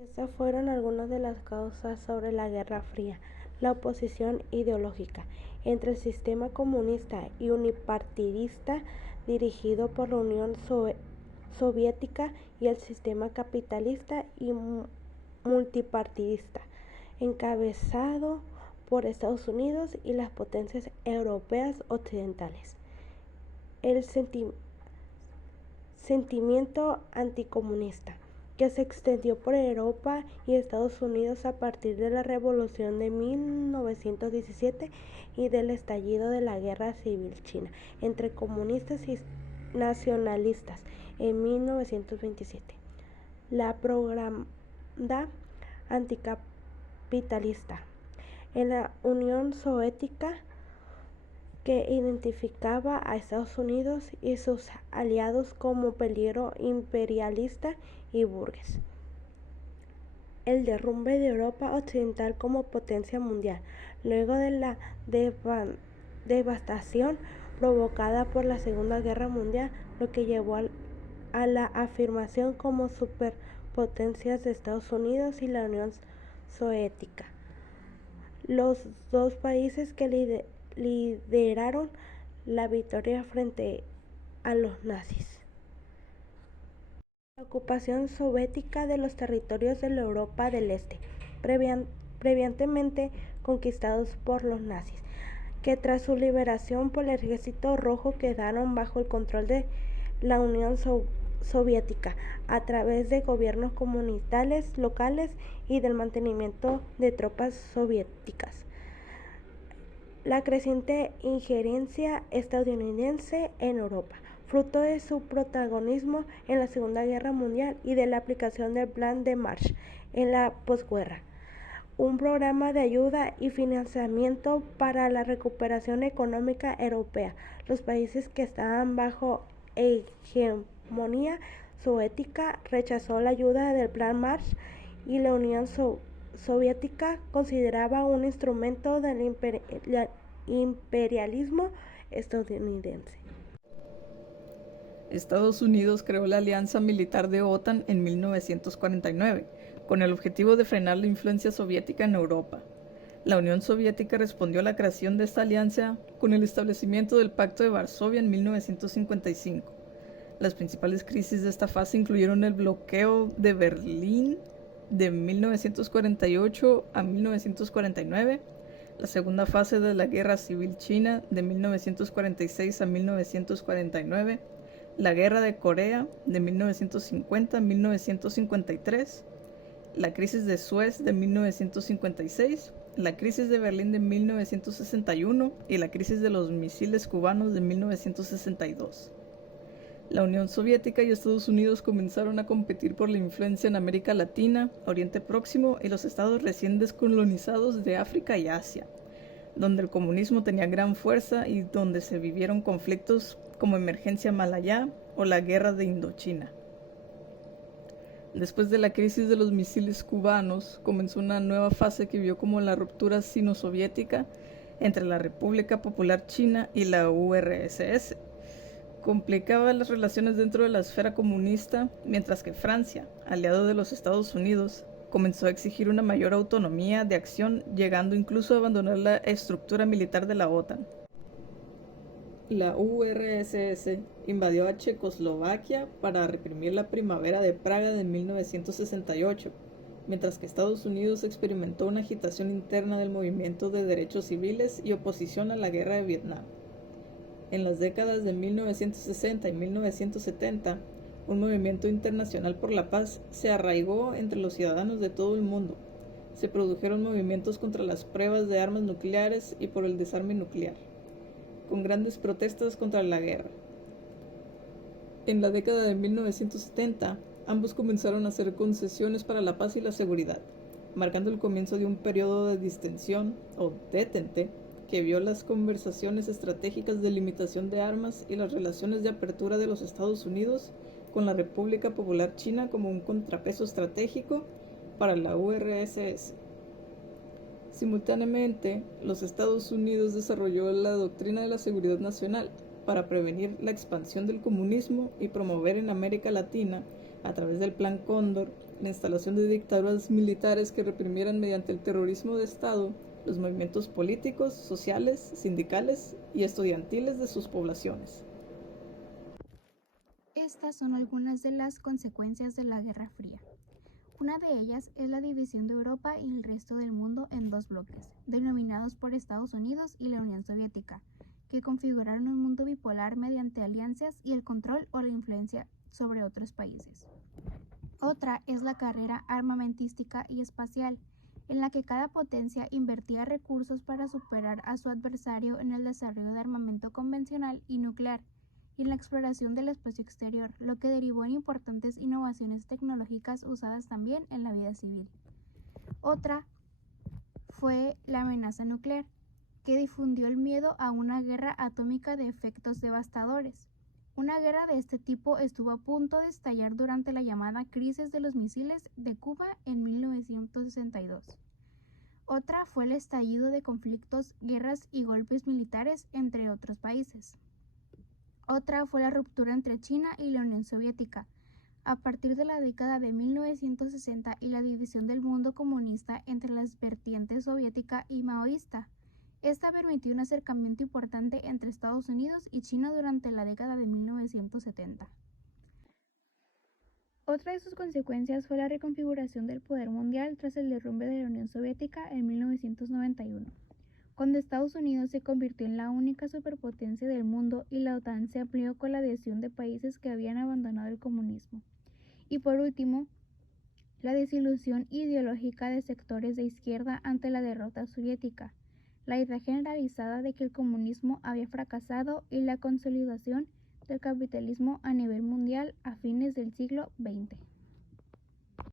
Estas fueron algunas de las causas sobre la Guerra Fría. La oposición ideológica entre el sistema comunista y unipartidista dirigido por la Unión Soviética y el sistema capitalista y multipartidista encabezado por Estados Unidos y las potencias europeas occidentales. El sentimiento anticomunista que se extendió por Europa y Estados Unidos a partir de la Revolución de 1917 y del estallido de la Guerra Civil China entre comunistas y nacionalistas en 1927. La propaganda anticapitalista en la Unión Soviética que identificaba a Estados Unidos y sus aliados como peligro imperialista y burgués. El derrumbe de Europa Occidental como potencia mundial, luego de la devastación provocada por la Segunda Guerra Mundial, lo que llevó a la afirmación como superpotencias de Estados Unidos y la Unión Soviética. Los dos países que lideraron la victoria frente a los nazis. La ocupación soviética de los territorios de la Europa del Este, previamente conquistados por los nazis, que tras su liberación por el Ejército Rojo quedaron bajo el control de la Unión Soviética a través de gobiernos comunitarios locales y del mantenimiento de tropas soviéticas. La creciente injerencia estadounidense en Europa, fruto de su protagonismo en la Segunda Guerra Mundial y de la aplicación del Plan de Marshall en la posguerra, un programa de ayuda y financiamiento para la recuperación económica europea. Los países que estaban bajo hegemonía soviética rechazó la ayuda del Plan Marshall y la Unión Soviética consideraba un instrumento del imperialismo estadounidense. Estados Unidos creó la Alianza Militar de OTAN en 1949, con el objetivo de frenar la influencia soviética en Europa. La Unión Soviética respondió a la creación de esta alianza con el establecimiento del Pacto de Varsovia en 1955. Las principales crisis de esta fase incluyeron el bloqueo de Berlín de 1948 a 1949, la segunda fase de la Guerra Civil China de 1946 a 1949, la Guerra de Corea de 1950 a 1953, la crisis de Suez de 1956, la crisis de Berlín de 1961 y la crisis de los misiles cubanos de 1962. La Unión Soviética y Estados Unidos comenzaron a competir por la influencia en América Latina, Oriente Próximo y los estados recién descolonizados de África y Asia, donde el comunismo tenía gran fuerza y donde se vivieron conflictos como Emergencia Malaya o la Guerra de Indochina. Después de la crisis de los misiles cubanos, comenzó una nueva fase que vio como la ruptura sino-soviética entre la República Popular China y la URSS. Complicaba las relaciones dentro de la esfera comunista, mientras que Francia, aliado de los Estados Unidos, comenzó a exigir una mayor autonomía de acción, llegando incluso a abandonar la estructura militar de la OTAN. La URSS invadió a Checoslovaquia para reprimir la Primavera de Praga de 1968, mientras que Estados Unidos experimentó una agitación interna del movimiento de derechos civiles y oposición a la guerra de Vietnam. En las décadas de 1960 y 1970, un movimiento internacional por la paz se arraigó entre los ciudadanos de todo el mundo. Se produjeron movimientos contra las pruebas de armas nucleares y por el desarme nuclear, con grandes protestas contra la guerra. En la década de 1970, ambos comenzaron a hacer concesiones para la paz y la seguridad, marcando el comienzo de un periodo de distensión o detente que vio las conversaciones estratégicas de limitación de armas y las relaciones de apertura de los Estados Unidos con la República Popular China como un contrapeso estratégico para la URSS. Simultáneamente, los Estados Unidos desarrolló la doctrina de la seguridad nacional para prevenir la expansión del comunismo y promover en América Latina, a través del Plan Cóndor, la instalación de dictaduras militares que reprimieran mediante el terrorismo de Estado los movimientos políticos, sociales, sindicales y estudiantiles de sus poblaciones. Estas son algunas de las consecuencias de la Guerra Fría. Una de ellas es la división de Europa y el resto del mundo en dos bloques, denominados por Estados Unidos y la Unión Soviética, que configuraron un mundo bipolar mediante alianzas y el control o la influencia sobre otros países. Otra es la carrera armamentística y espacial, en la que cada potencia invertía recursos para superar a su adversario en el desarrollo de armamento convencional y nuclear, y en la exploración del espacio exterior, lo que derivó en importantes innovaciones tecnológicas usadas también en la vida civil. Otra fue la amenaza nuclear, que difundió el miedo a una guerra atómica de efectos devastadores. Una guerra de este tipo estuvo a punto de estallar durante la llamada crisis de los misiles de Cuba en 1962. Otra fue el estallido de conflictos, guerras y golpes militares entre otros países. Otra fue la ruptura entre China y la Unión Soviética. A partir de la década de 1960 y la división del mundo comunista entre las vertientes soviética y maoísta, esta permitió un acercamiento importante entre Estados Unidos y China durante la década de 1970. Otra de sus consecuencias fue la reconfiguración del poder mundial tras el derrumbe de la Unión Soviética en 1991. Cuando Estados Unidos se convirtió en la única superpotencia del mundo y la OTAN se amplió con la adhesión de países que habían abandonado el comunismo. Y por último, la desilusión ideológica de sectores de izquierda ante la derrota soviética, la idea generalizada de que el comunismo había fracasado y la consolidación del capitalismo a nivel mundial a fines del siglo XX.